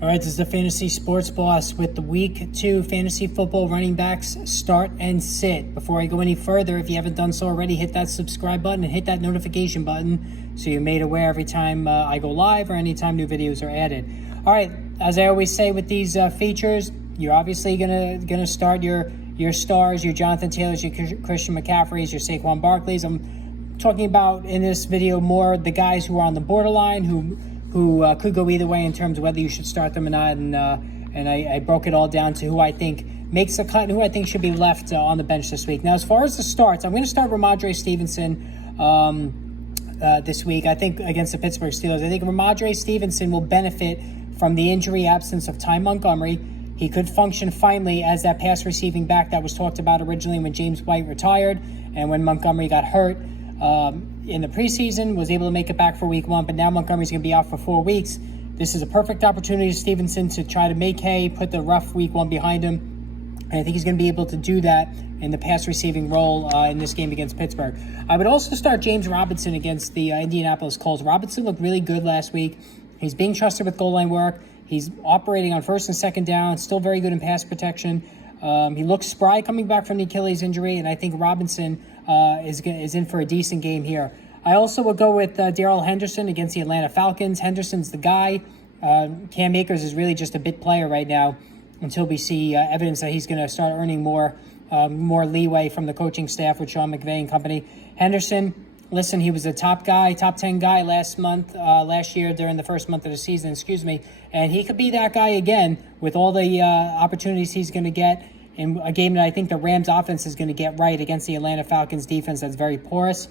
All right, this is the Fantasy Sports Boss with the Week 2 Fantasy Football running backs start and sit. Before I go any further, if you haven't done so already, hit that subscribe button and hit that notification button so you're made aware every time I go live or anytime new videos are added. All right, as I always say with these features, you're obviously gonna start your stars, your Jonathan Taylors, your Christian McCaffreys, your Saquon Barkleys. I'm talking about in this video more the guys who are on the borderline, who could go either way in terms of whether you should start them or not, and I broke it all down to who I think makes a cut and who I think should be left on the bench this week. Now, as far as the starts, I'm going to start Rhamondre Stevenson this week, I think, against the Pittsburgh Steelers. I think Rhamondre Stevenson will benefit from the injury absence of Ty Montgomery. He could function finally as that pass receiving back that was talked about originally when James White retired and when Montgomery got hurt in the preseason, was able to make it back for week 1, but now Montgomery's going to be out for 4 weeks. This is a perfect opportunity for Stevenson to try to make hay, put the rough week 1 behind him. And I think he's going to be able to do that in the pass receiving role in this game against Pittsburgh. I would also start James Robinson against the Indianapolis Colts. Robinson looked really good last week. He's being trusted with goal line work. He's operating on first and second down, still very good in pass protection. He looks spry coming back from the Achilles injury, and I think Robinson is in for a decent game here. I also would go with Darrell Henderson against the Atlanta Falcons. Henderson's the guy. Cam Akers is really just a bit player right now until we see evidence that he's going to start earning more leeway from the coaching staff with Sean McVay and company. Henderson, listen, he was a top 10 guy last year during the first month of the season, and he could be that guy again with all the opportunities he's going to get in a game that I think the Rams offense is going to get right against the Atlanta Falcons defense that's very porous.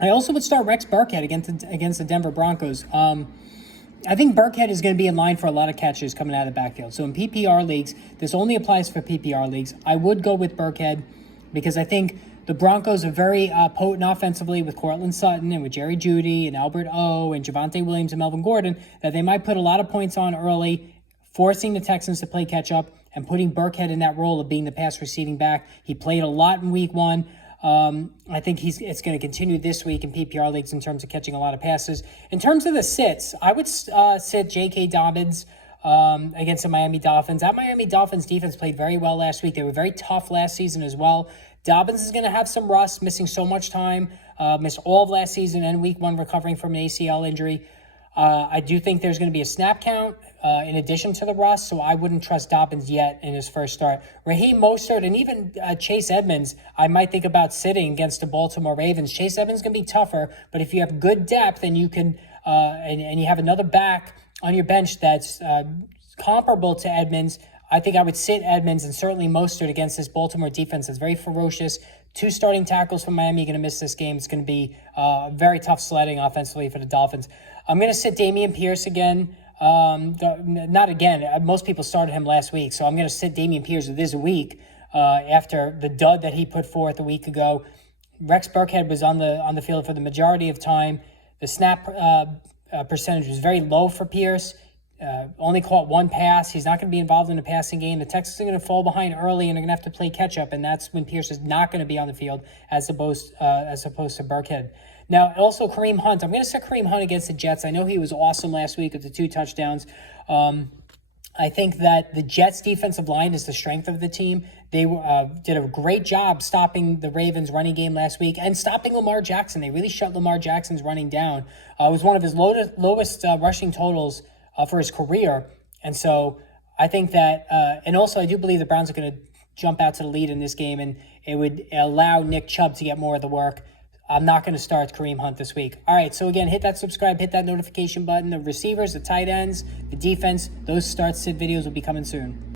I also would start Rex Burkhead against the Denver Broncos. I think Burkhead is going to be in line for a lot of catches coming out of the backfield. So in PPR leagues, this only applies for PPR leagues. I would go with Burkhead because I think the Broncos are very potent offensively with Courtland Sutton and with Jerry Jeudy and Albert O and Javonte Williams and Melvin Gordon, that they might put a lot of points on early, forcing the Texans to play catch-up and putting Burkhead in that role of being the pass receiving back. He played a lot in week 1. I think it's going to continue this week in PPR leagues in terms of catching a lot of passes. In terms of the sits, I would sit J.K. Dobbins against the Miami Dolphins. That Miami Dolphins defense played very well last week. They were very tough last season as well. Dobbins is going to have some rust, missing so much time, missed all of last season and week 1 recovering from an ACL injury. I do think there's going to be a snap count in addition to the rust, so I wouldn't trust Dobbins yet in his first start. Raheem Mostert and even Chase Edmonds, I might think about sitting against the Baltimore Ravens. Chase Edmonds is going to be tougher, but if you have good depth and you can and you have another back on your bench that's comparable to Edmonds, I think I would sit Edmonds and certainly Mostert against this Baltimore defense that's very ferocious. 2 starting tackles from Miami are going to miss this game. It's going to be very tough sledding offensively for the Dolphins. I'm going to sit Dameon Pierce again. Not again. Most people started him last week, so I'm going to sit Dameon Pierce this week after the dud that he put forth a week ago. Rex Burkhead was on the field for the majority of time. The snap percentage was very low for Pierce. Only caught 1 pass. He's not going to be involved in the passing game. The Texans are going to fall behind early and they're going to have to play catch up, and that's when Pierce is not going to be on the field as opposed to Burkhead. Now, also Kareem Hunt. I'm going to set Kareem Hunt against the Jets. I know he was awesome last week with the 2 touchdowns. I think that the Jets' defensive line is the strength of the team. They did a great job stopping the Ravens' running game last week and stopping Lamar Jackson. They really shut Lamar Jackson's running down. It was one of his lowest rushing totals for his career. And so I think that, and also I do believe the Browns are going to jump out to the lead in this game, and it would allow Nick Chubb to get more of the work. I'm not going to start Kareem Hunt this week. All right, so again, hit that subscribe, hit that notification button. The receivers, the tight ends, the defense, those start sit videos will be coming soon.